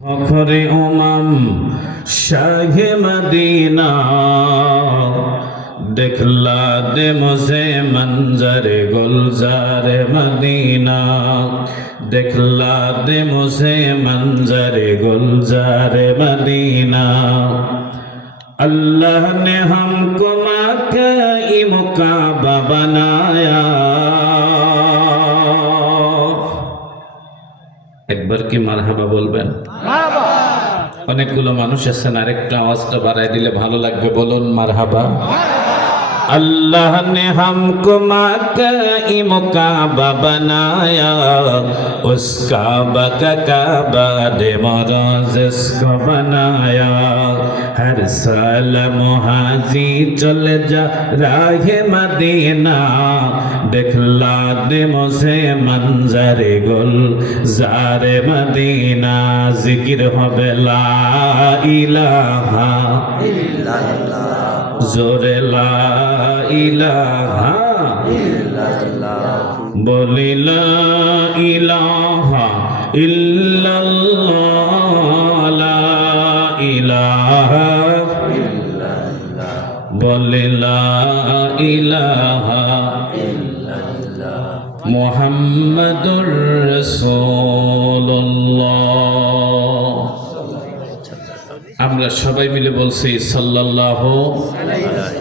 ফখরে শাহে Medina देखला दे मुझे मंजर गुलजार मदीना देखला दे मुझे मंजर गुलजार मदीना। अल्लाह ने हमको मक्का-ई मुकाबा बनाया। একবার কি মারহাবা বলবেন? মারহাবা। অনেকগুলো মানুষ আছেন, আরেকটু আওয়াজটা বাড়াই দিলে ভালো লাগবে, বলুন মারহাবা। अल्लाह ने हमको मक्का-ई मुकाबा बनाया, उस काबा का काबा दे मौरोज़ इसको बनाया। हर साल मुहाजी चल जा राहे मदीना, दिखला दे मुझे मंजर गुलज़ार मदीना। जिक्र होबे ला इलाहा इल्लल्लाह, जोरे ला इलाहा इल्लल्लाह, बोले ला इलाहा इल्लल्लाह, ला इलाहा इल्लल्लाह, बोले ला इलाहा इल्लल्लाह, मुहम्मदुर রাসূলুল্লাহ। আমরা সবাই মিলে বলছি সাল্লাল্লাহু আলাইহি